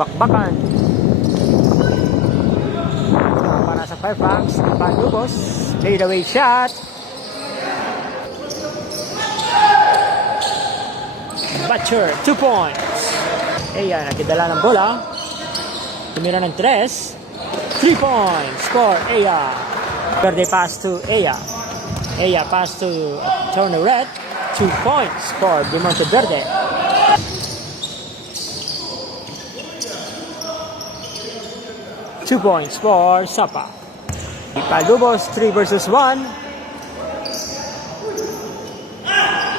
Bakbakan. Para sa Fairfax, Pandubos, laid away shot. Butcher, 2 points. Ayan, nakidala ng bola. Tumira ng 3. 3 points. Score, Aya. Verde pass to Aya. Aya pass to Turner Red. 2 points for De Monteverde. Two points for Sapa. Palubos, 3 versus 1.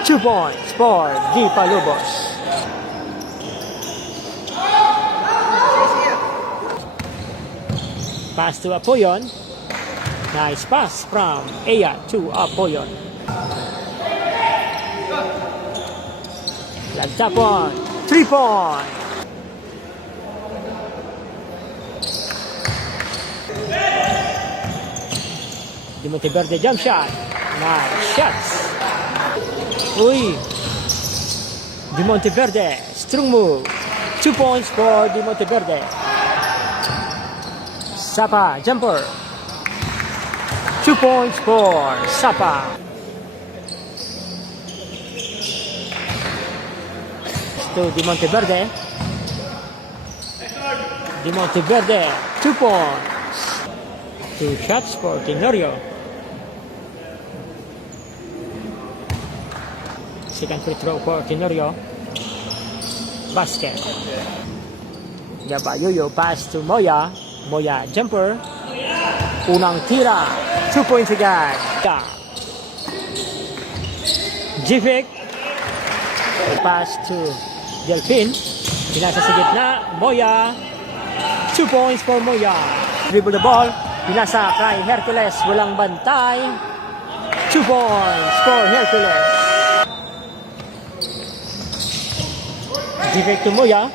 2 points for Di Palubos. Pass to Apoyon. Nice pass from Aya to Apoyon. Lagtapon, 3 points. De Monteverde jump shot. Nice shots. Uy. De Monteverde, strong move. 2 points for De Monteverde. Sapa, jumper. 2 points for Sapa. To De Monteverde. De Monteverde, 2 points. 2 shots for Tenorio. Second free throw for Tenorio. Basket. Yabayuyo pass to Moya. Moya jumper. Unang tira. 2 points again. Jivic. Pass to Delfin. Pinasa sa gitna. Moya. 2 points for Moya. Dribble the ball. Pinasa kay Hercules. Walang bantay. 2 points for Hercules. Jivic to Moya.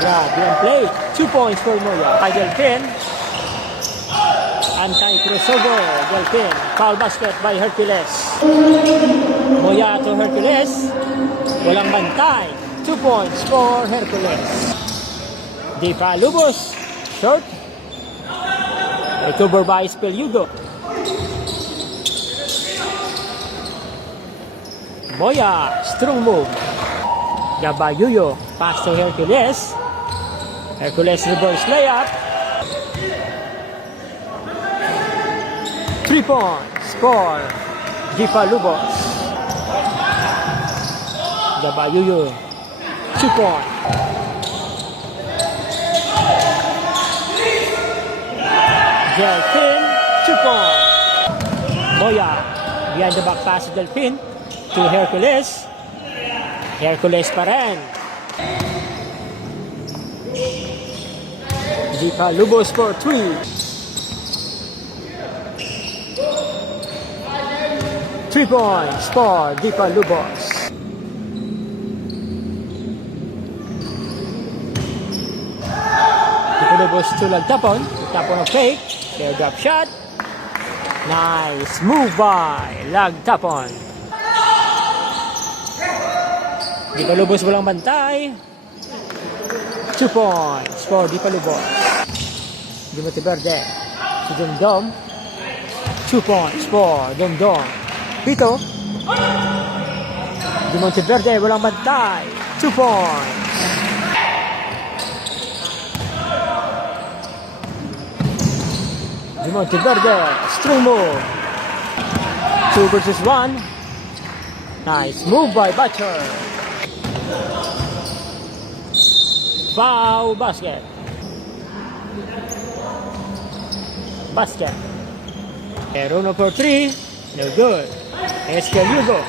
Grabe ang play. 2 points for Moya. Kay Delfin. Anti-crossover. Delfin. Foul basket by Hercules. Moya to Hercules. Walang bantay. 2 points for Hercules. Di Palubos. Short. Recover by Spelyudo. Moya. Strong move. Yabayuyo. Pass to Hercules. Hercules reverse layup. 3 points for Di Palubos. Yabayuyo. 2 points. Delfin. 2 points. Moya. Behind the back pass to Delfin. To Hercules. Hercules pa rin. Di Palubos for 3. 3 points for Di Palubos. Di Palubos to Lagtapon. Tapon of fake. Fair drop shot. Nice move by Lagtapon. Di Palubos walang bantay. 2 points for Di Palubos. Di Monteverde. Si Domdom. 2 points for Domdom. Pito. Di Monteverde walang bantay. 2 points. Di Monteverde. Strong move. 2 versus 1. Nice move by Butcher. Foul basket. Basket. Erono for 3. No good. Espelyudo.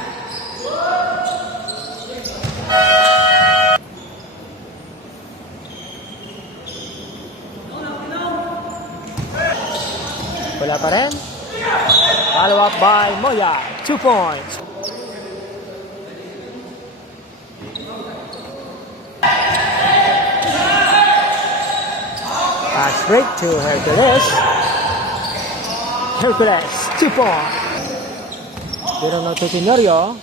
Wala pa rin. Follow up by Moya. 2 points. Pass break to Hercules. Hercules, 2 points. Pero no to Tenorio.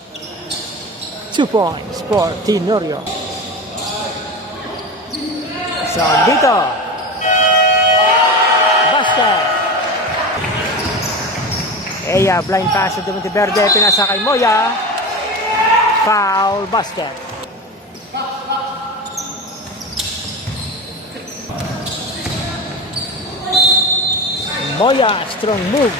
2 points for Tenorio. Strong dito. Basket. Eya, blind pass sa Monteverde. Pinasa kay Moya. Foul basket. Moya, strong move.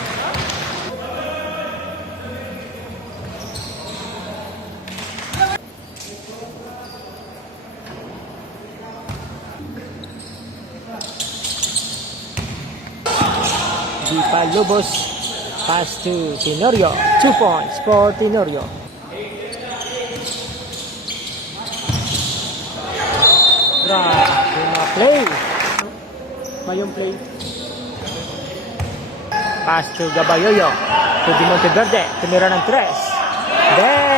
Di pa lubos. Pass to Tenorio. 2 points for Tenorio. Play. Mayong play. Pass to Gabayoyo. To Di Monteverde. Tumira ng 3. Bang!